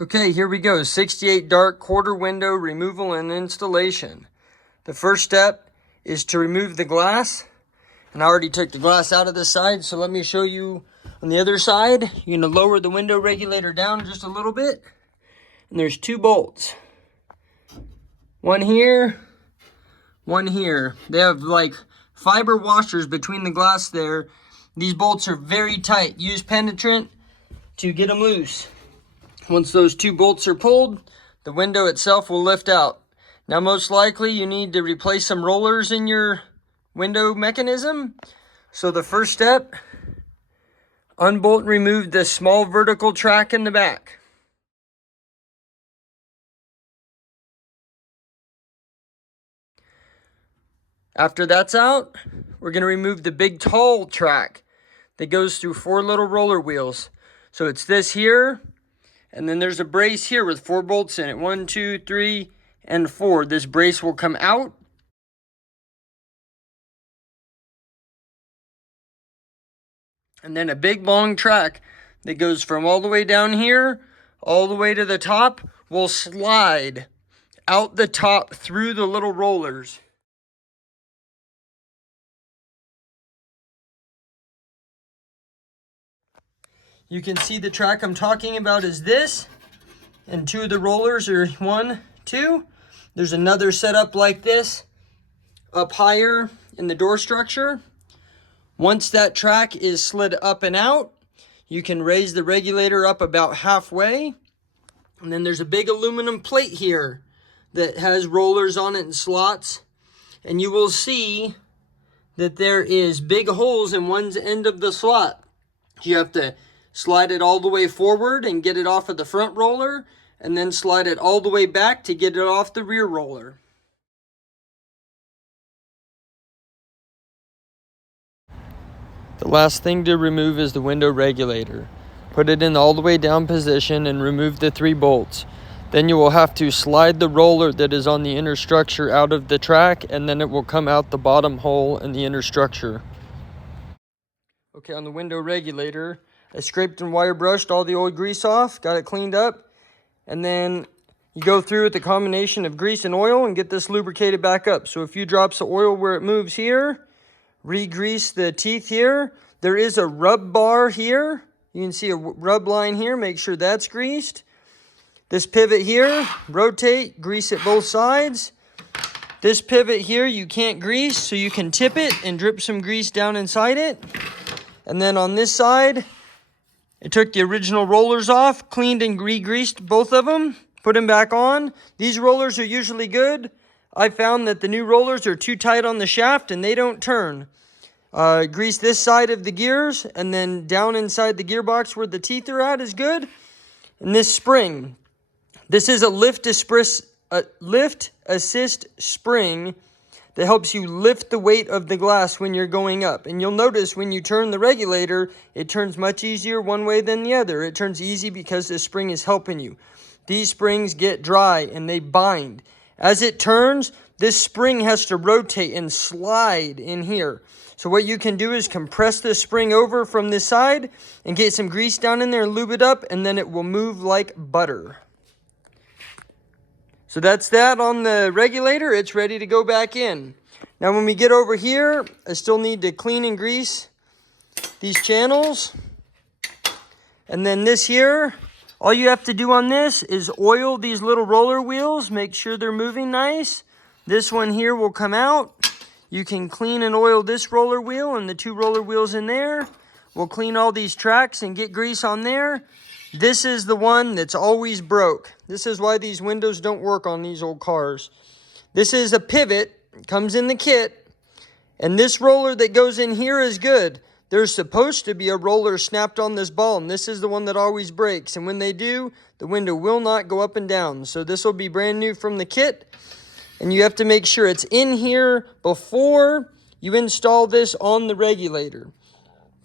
Okay, here we go. 68 dark quarter window removal and installation. The first step is to remove the glass. And I already took the glass out of this side, so let me show you on the other side. You're going to lower the window regulator down just a little bit. And there's two bolts. One here, one here. They have like fiber washers between the glass there. These bolts are very tight. Use penetrant to get them loose. Once those two bolts are pulled, the window itself will lift out. Now, most likely you need to replace some rollers in your window mechanism. So the first step, unbolt and remove the small vertical track in the back. After that's out, we're going to remove the big tall track that goes through 4 little roller wheels. So it's this here. And then there's a brace here with 4 bolts in it. 1, 2, 3, and 4. This brace will come out. And then a big long track that goes from all the way down here, all the way to the top, will slide out the top through the little rollers. You can see the track I'm talking about is this. And 2 of the rollers are 1, 2. There's another setup like this up higher in the door structure. Once that track is slid up and out, you can raise the regulator up about halfway. And then there's a big aluminum plate here that has rollers on it and slots. And you will see that there is big holes in one end of the slot. You have to slide it all the way forward and get it off of the front roller, and then slide it all the way back to get it off the rear roller. The last thing to remove is the window regulator. Put it in the all the way down position and remove the 3 bolts. Then you will have to slide the roller that is on the inner structure out of the track, and then it will come out the bottom hole in the inner structure. Okay, on the window regulator, I scraped and wire brushed all the old grease off, got it cleaned up, and then you go through with a combination of grease and oil and get this lubricated back up. So a few drops of oil where it moves here, re-grease the teeth here. There is a rub bar here. You can see a rub line here, make sure that's greased. This pivot here, rotate, grease it both sides. This pivot here you can't grease, so you can tip it and drip some grease down inside it. And then on this side, I took the original rollers off, cleaned and re-greased both of them, put them back on. These rollers are usually good. I found that the new rollers are too tight on the shaft and they don't turn. Grease this side of the gears, and then down inside the gearbox where the teeth are at is good. And this spring, this is a lift assist spring that helps you lift the weight of the glass when you're going up. And you'll notice when you turn the regulator, it turns much easier one way than the other. It turns easy because the spring is helping you. These springs get dry and they bind. As it turns, this spring has to rotate and slide in here. So what you can do is compress the spring over from this side and get some grease down in there and lube it up, and then it will move like butter. So that's that on the regulator. It's ready to go back in. Now when we get over here, I still need to clean and grease these channels. And then this here, all you have to do on this is oil these little roller wheels. Make sure they're moving nice. This one here will come out. You can clean and oil this roller wheel and the 2 roller wheels in there. We'll clean all these tracks and get grease on there. This is the one that's always broke. This is why these windows don't work on these old cars. This is a pivot, comes in the kit, and this roller that goes in here is good. There's supposed to be a roller snapped on this ball, and this is the one that always breaks. And when they do, the window will not go up and down. So this will be brand new from the kit, and you have to make sure it's in here before you install this on the regulator.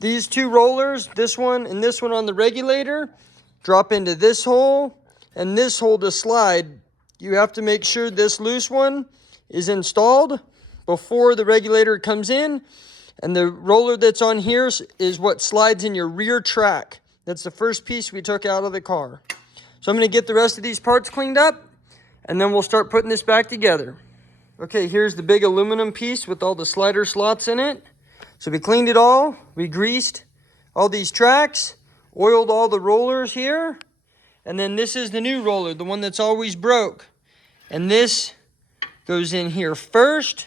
These 2 rollers, this one and this one on the regulator, drop into this hole and this hole to slide. You have to make sure this loose one is installed before the regulator comes in. And the roller that's on here is what slides in your rear track. That's the first piece we took out of the car. So I'm going to get the rest of these parts cleaned up, and then we'll start putting this back together. Okay, here's the big aluminum piece with all the slider slots in it. So we cleaned it all, we greased all these tracks, oiled all the rollers here, and then this is the new roller, the one that's always broke. And this goes in here first,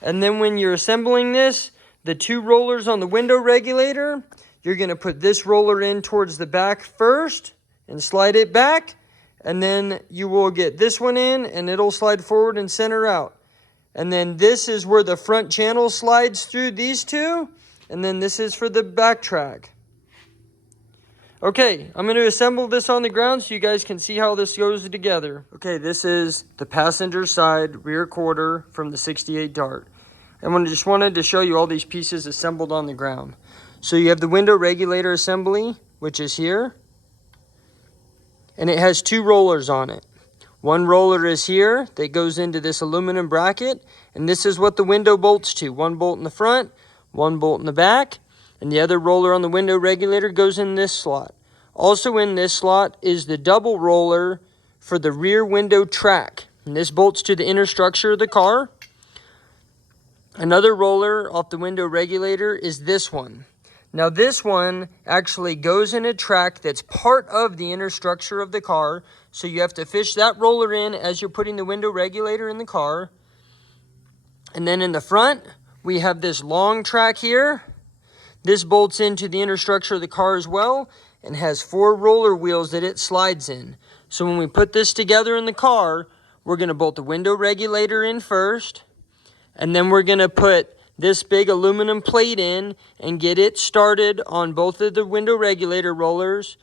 and then when you're assembling this, the two rollers on the window regulator, you're going to put this roller in towards the back first and slide it back, and then you will get this one in and it'll slide forward and center out. And then this is where the front channel slides through these two, and then this is for the back track. Okay, I'm going to assemble this on the ground so you guys can see how this goes together. Okay, this is the passenger side rear quarter from the 68 Dart. And I just wanted to show you all these pieces assembled on the ground. So you have the window regulator assembly, which is here. And it has two rollers on it. One roller is here that goes into this aluminum bracket, and this is what the window bolts to. One bolt in the front, one bolt in the back, and the other roller on the window regulator goes in this slot. Also in this slot is the double roller for the rear window track, and this bolts to the inner structure of the car. Another roller off the window regulator is this one. Now this one actually goes in a track that's part of the inner structure of the car. So you have to fish that roller in as you're putting the window regulator in the car. And then in the front, we have this long track here. This bolts into the inner structure of the car as well and has 4 roller wheels that it slides in. So when we put this together in the car, we're going to bolt the window regulator in first. And then we're going to put this big aluminum plate in and get it started on both of the window regulator rollers.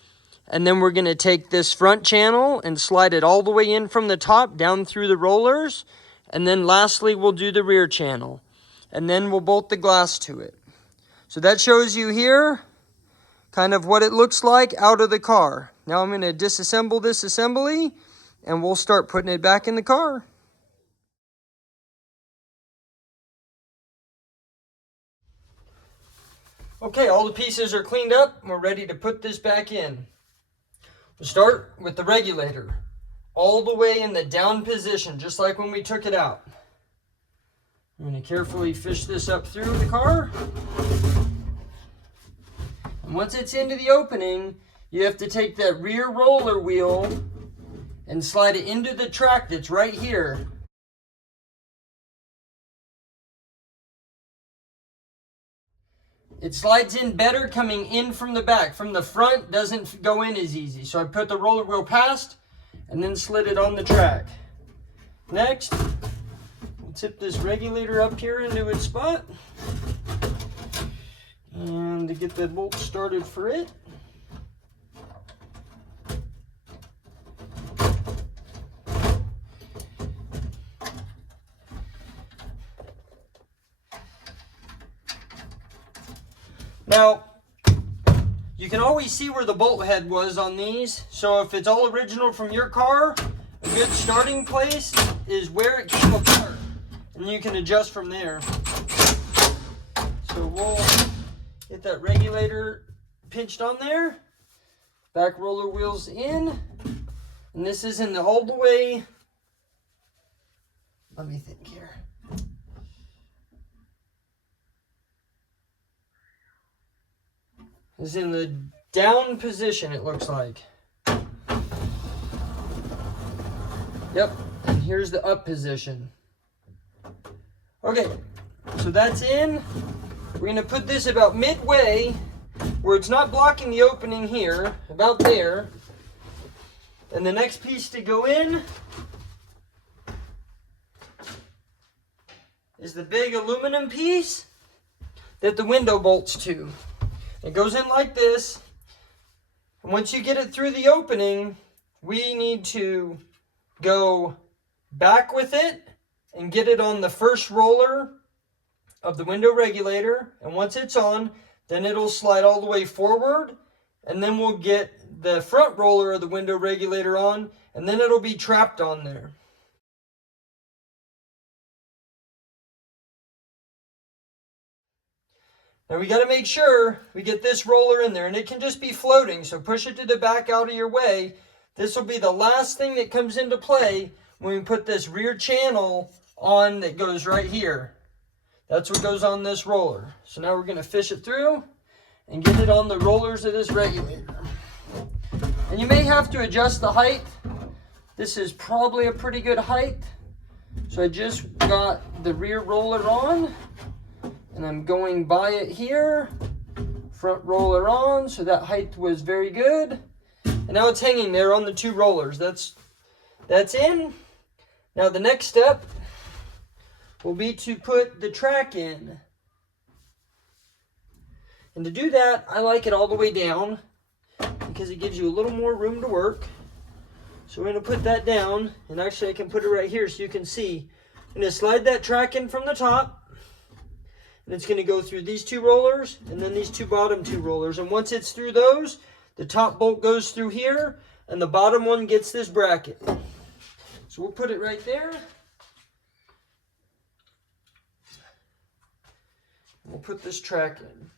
And then we're going to take this front channel and slide it all the way in from the top down through the rollers. And then lastly, we'll do the rear channel. And then we'll bolt the glass to it. So that shows you here kind of what it looks like out of the car. Now I'm going to disassemble this assembly and we'll start putting it back in the car. Okay, all the pieces are cleaned up and we're ready to put this back in. We'll start with the regulator, all the way in the down position, just like when we took it out. I'm going to carefully fish this up through the car. And once it's into the opening, you have to take that rear roller wheel and slide it into the track that's right here. It slides in better coming in from the back. From the front, doesn't go in as easy. So I put the roller wheel past and then slid it on the track. Next, we'll tip this regulator up here into its spot. And to get the bolt started for it, now, you can always see where the bolt head was on these. So if it's all original from your car, a good starting place is where it came apart. And you can adjust from there. So we'll get that regulator pinched on there. Back roller wheels in. And this is in the all the way. Let me think here. Is in the down position, it looks like. Yep, and here's the up position. Okay, so that's in. We're going to put this about midway, where it's not blocking the opening here, about there. And the next piece to go in is the big aluminum piece that the window bolts to. It goes in like this, and once you get it through the opening, we need to go back with it and get it on the first roller of the window regulator, and once it's on, then it'll slide all the way forward, and then we'll get the front roller of the window regulator on, and then it'll be trapped on there. Now we got to make sure we get this roller in there, and it can just be floating, so push it to the back out of your way This will be the last thing that comes into play when we put this rear channel on that goes right here. That's what goes on this roller. So now we're going to fish it through and get it on the rollers of this regulator. And you may have to adjust the height. This is probably a pretty good height. So I just got the rear roller on and I'm going by it here. Front roller on, so that height was very good. And now it's hanging there on the two rollers. That's in. Now the next step will be to put the track in. And to do that, I like it all the way down because it gives you a little more room to work. So we're going to put that down, and actually I can put it right here so you can see. I'm going to slide that track in from the top, and it's going to go through these two rollers and then these two bottom two rollers. And once it's through those, the top bolt goes through here and the bottom one gets this bracket. So we'll put it right there. We'll put this track in.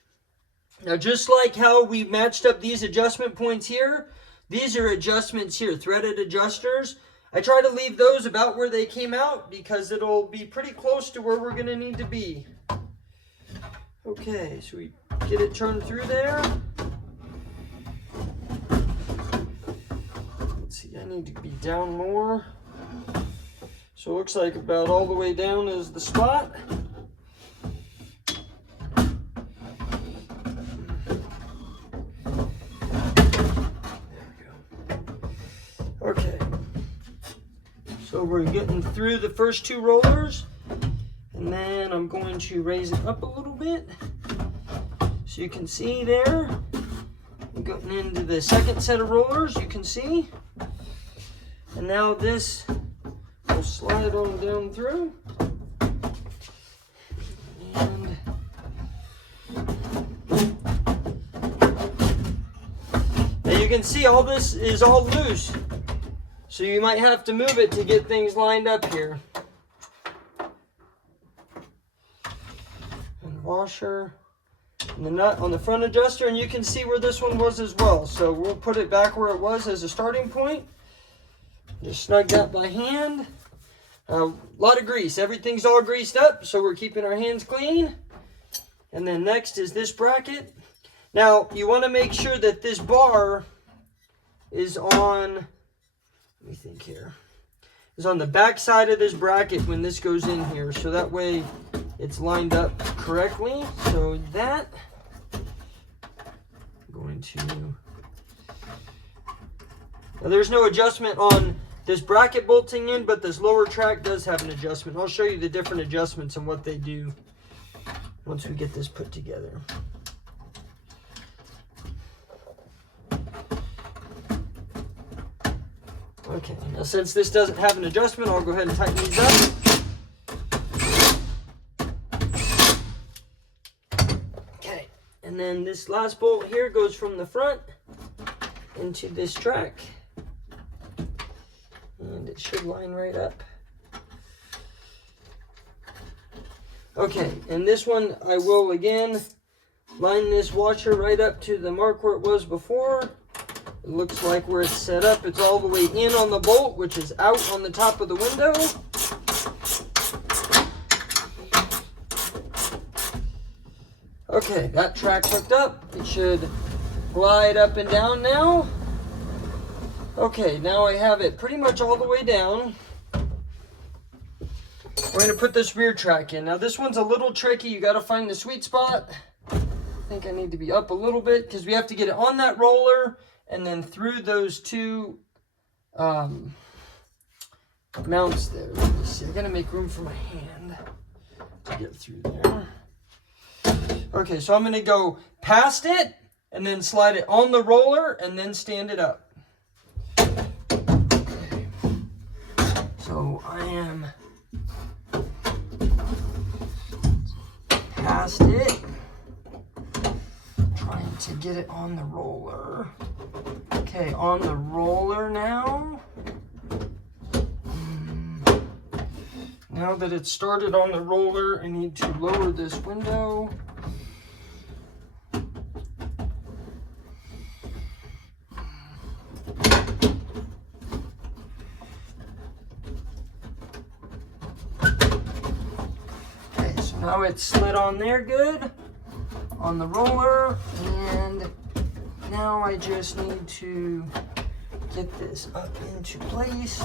Now, just like how we matched up these adjustment points here, these are adjustments here, threaded adjusters. I try to leave those about where they came out because it'll be pretty close to where we're going to need to be. Okay, so we get it turned through there. Let's see, I need to be down more. So it looks like about all the way down is the spot. Okay, so we're getting through the first two rollers, and then I'm going to raise it up a little bit so you can see there. I'm going into the second set of rollers, you can see, and now this will slide on down through. And now you can see all this is all loose. So you might have to move it to get things lined up here. And washer. And the nut on the front adjuster. And you can see where this one was as well. So we'll put it back where it was as a starting point. Just snug that by hand. A lot of grease. Everything's all greased up. So we're keeping our hands clean. And then next is this bracket. Now you want to make sure that this bar is on... Let me think here. Is on the back side of this bracket when this goes in here, so that way it's lined up correctly. So that I'm going to. Now there's no adjustment on this bracket bolting in, but this lower track does have an adjustment. I'll show you the different adjustments and what they do once we get this put together. Okay, now since this doesn't have an adjustment, I'll go ahead and tighten these up. Okay, and then this last bolt here goes from the front into this track. And it should line right up. Okay, and this one I will again line this washer right up to the mark where it was before. It looks like where it's set up, it's all the way in on the bolt, which is out on the top of the window. Okay, that track's hooked up. It should glide up and down now. Okay, now I have it pretty much all the way down. We're going to put this rear track in. Now this one's a little tricky. You got to find the sweet spot. I think I need to be up a little bit because we have to get it on that roller and then through those two mounts there. Let me see. I gotta make room for my hand to get through there. Okay, so I'm gonna go past it and then slide it on the roller and then stand it up. Okay. So I am past it, trying to get it on the roller. Okay, on the roller now. Now that it's started on the roller, I need to lower this window. Now it's slid on there good on the roller, and now I just need to get this up into place.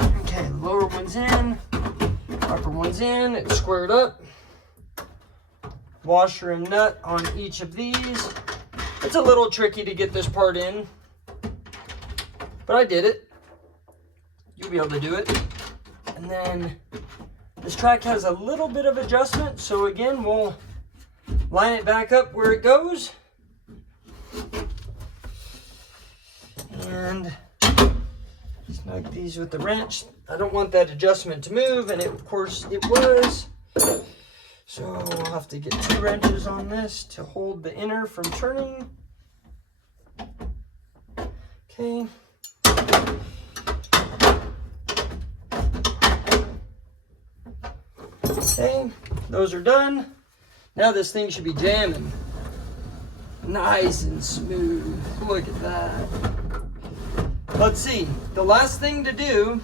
Okay, the lower one's in, upper one's in, it's squared up. Washer and nut on each of these. It's a little tricky to get this part in, but I did it. You'll be able to do it. And then this track has a little bit of adjustment, so again, we'll line it back up where it goes. And snug these with the wrench. I don't want that adjustment to move, and of course it was. So we'll have to get 2 wrenches on this to hold the inner from turning. Okay. Okay, those are done. Now this thing should be jamming. Nice and smooth. Look at that. Let's see. The last thing to do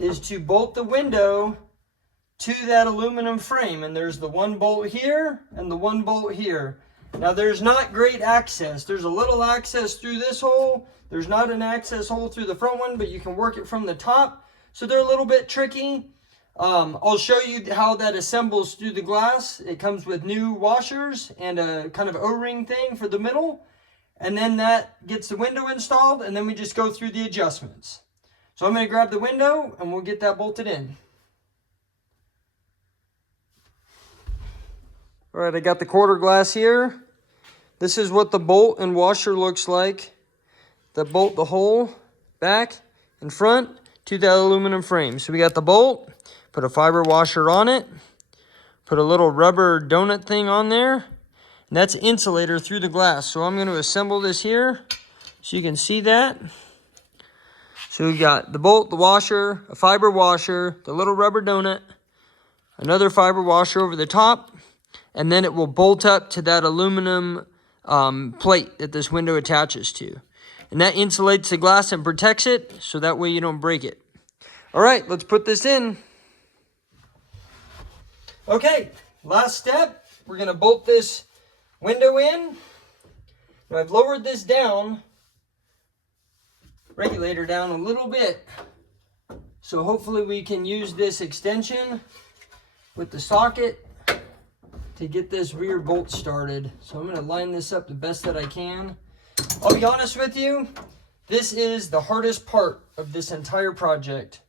is to bolt the window to that aluminum frame. And there's the 1 bolt here and the 1 bolt here. Now there's not great access. There's a little access through this hole. There's not an access hole through the front one, but you can work it from the top. So they're a little bit tricky. I'll show you how that assembles through the glass. It comes with new washers and a kind of O-ring thing for the middle. And then that gets the window installed, and then we just go through the adjustments. So I'm going to grab the window and we'll get that bolted in. All right, I got the quarter glass here. This is what the bolt and washer looks like. The bolt the hole back and front to that aluminum frame. So we got the bolt, put a fiber washer on it, put a little rubber donut thing on there, and that's insulator through the glass. So I'm going to assemble this here so you can see that. So we got the bolt, the washer, a fiber washer, the little rubber donut, another fiber washer over the top, and then it will bolt up to that aluminum plate that this window attaches to. And that insulates the glass and protects it, so that way you don't break it. All right, let's put this in. Okay, last step, we're going to bolt this window in. Now I've lowered this down, regulator down a little bit, so hopefully we can use this extension with the socket to get this rear bolt started. So I'm going to line this up the best that I can. I'll be honest with you, this is the hardest part of this entire project.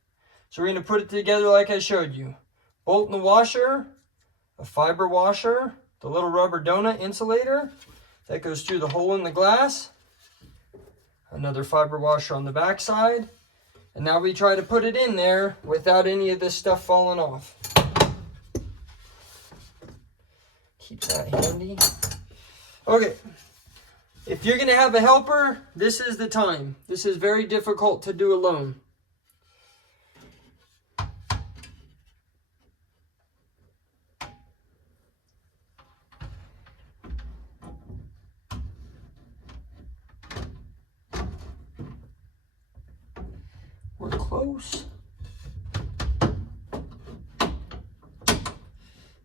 So we're going to put it together like I showed you. Bolt in the washer, a fiber washer, the little rubber donut insulator that goes through the hole in the glass, another fiber washer on the back side, and now we try to put it in there without any of this stuff falling off. Keep that handy. Okay, if you're going to have a helper, this is the time. This is very difficult to do alone. We're close.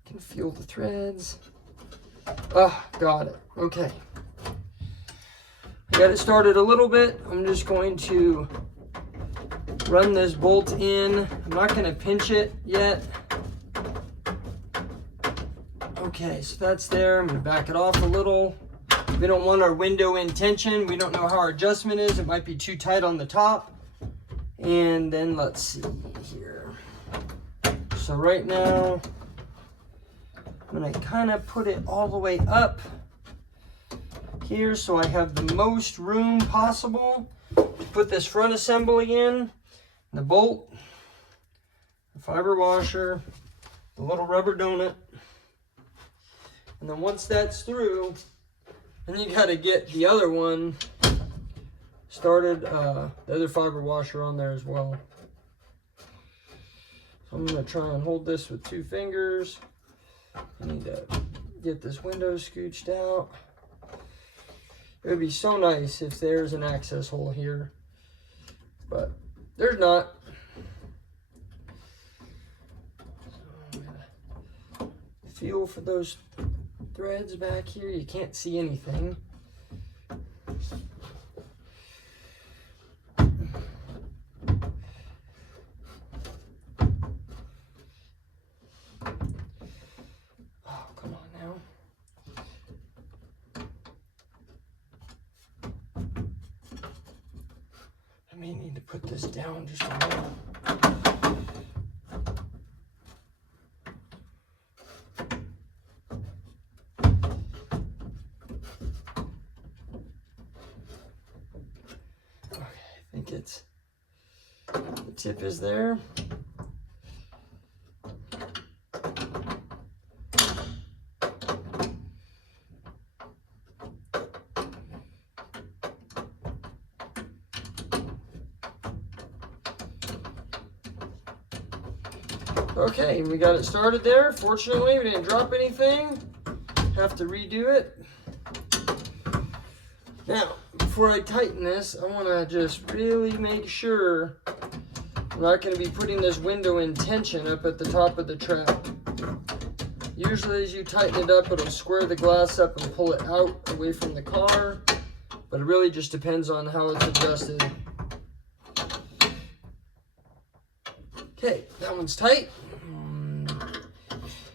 Can feel the threads. Ah, got it. Okay. I got it started a little bit. I'm just going to run this bolt in. I'm not going to pinch it yet. Okay, so that's there. I'm going to back it off a little. We don't want our window in tension. We don't know how our adjustment is. It might be too tight on the top. And then let's see here. So right now, I'm going to kind of put it all the way up here so I have the most room possible to put this front assembly in. The bolt, the fiber washer, the little rubber donut. And then once that's through, then you got to get the other one started, the other fiber washer on there as well. So I'm going to try and hold this with 2 fingers. I need to get this window scooched out. It would be so nice if there's an access hole here, but there's not. feel for those threads back here. You can't see anything. Oh, come on now. I may need to put this down just a little. The tip is there. Okay, we got it started there. Fortunately, we didn't drop anything. Have to redo it. Now, before I tighten this, I want to just really make sure I'm not going to be putting this window in tension up at the top of the trap. Usually as you tighten it up, it'll square the glass up and pull it out away from the car, but it really just depends on how it's adjusted. Okay, that one's tight.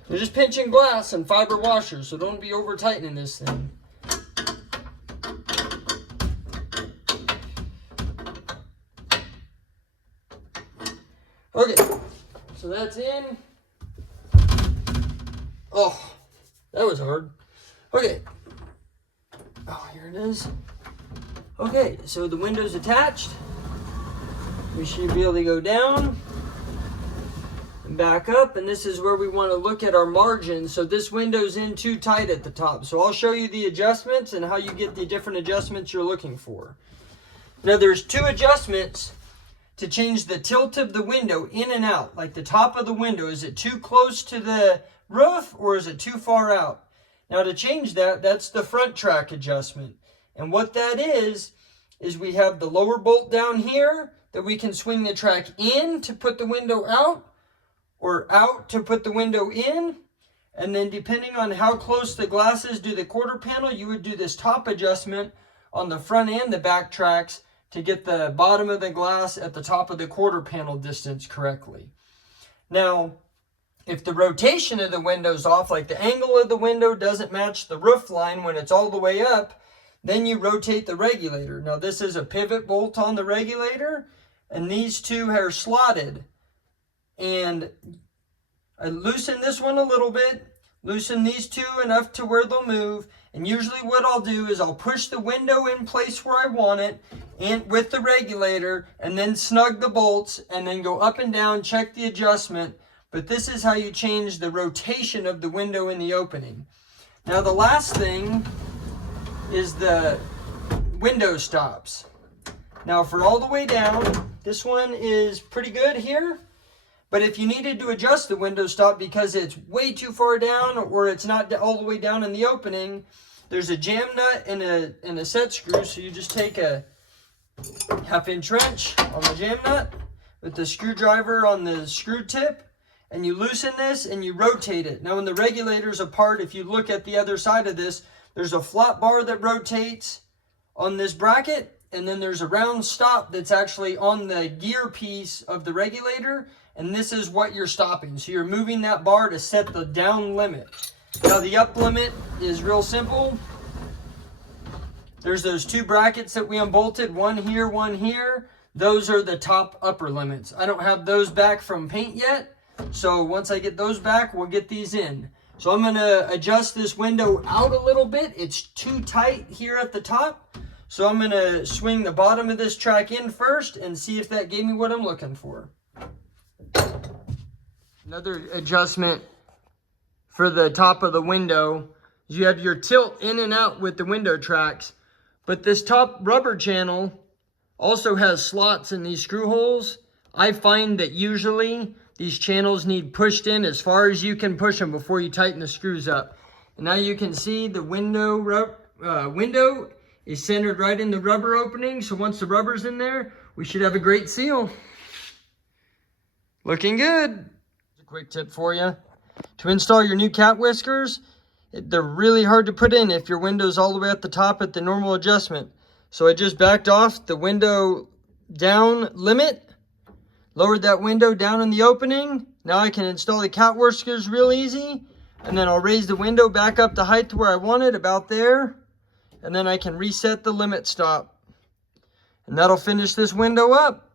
You're just pinching glass and fiber washers, so don't be over tightening this thing. Okay, so that's in. Oh, that was hard. Okay. Oh, here it is. Okay, so the window's attached. We should be able to go down and back up, and this is where we want to look at our margins. So this window's in too tight at the top. So I'll show you the adjustments and how you get the different adjustments you're looking for. Now there's two adjustments to change the tilt of the window in and out. Like the top of the window, is it too close to the roof or is it too far out? Now to change that, that's the front track adjustment. And what that is we have the lower bolt down here that we can swing the track in to put the window out, or out to put the window in. And then depending on how close the glass is to the quarter panel, you would do this top adjustment on the front and the back tracks to get the bottom of the glass at the top of the quarter panel distance correctly. Now, if the rotation of the window's off, like the angle of the window doesn't match the roof line when it's all the way up, then you rotate the regulator. Now this is a pivot bolt on the regulator, and these two are slotted. And I loosen this one a little bit, loosen these two enough to where they'll move, and usually what I'll do is I'll push the window in place where I want it and with the regulator, and then snug the bolts, and then go up and down, check the adjustment. But this is how you change the rotation of the window in the opening. Now the last thing is the window stops. Now for all the way down, this one is pretty good here. But if you needed to adjust the window stop because it's way too far down or it's not all the way down in the opening, there's a jam nut and a set screw. So you just take a 1/2-inch wrench on the jam nut with the screwdriver on the screw tip, and you loosen this and you rotate it. Now when the regulator's apart, if you look at the other side of this, there's a flat bar that rotates on this bracket, and then there's a round stop that's actually on the gear piece of the regulator, and this is what you're stopping. So you're moving that bar to set the down limit. Now the up limit is real simple. There's those two brackets that we unbolted, one here, one here. Those are the top upper limits. I don't have those back from paint yet, so once I get those back, we'll get these in. So I'm gonna adjust this window out a little bit. It's too tight here at the top. So I'm gonna swing the bottom of this track in first and see if that gave me what I'm looking for. Another adjustment for the top of the window is you have your tilt in and out with the window tracks, but this top rubber channel also has slots in these screw holes. I find that usually these channels need pushed in as far as you can push them before you tighten the screws up. And now you can see the window is centered right in the rubber opening. So once the rubber's in there, we should have a great seal. Looking good. A quick tip for you. To install your new cat whiskers, they're really hard to put in if your window's all the way at the top at the normal adjustment. So I just backed off the window down limit, lowered that window down in the opening. Now I can install the cat whiskers real easy. And then I'll raise the window back up to height to where I want it, about there. And then I can reset the limit stop. And that'll finish this window up.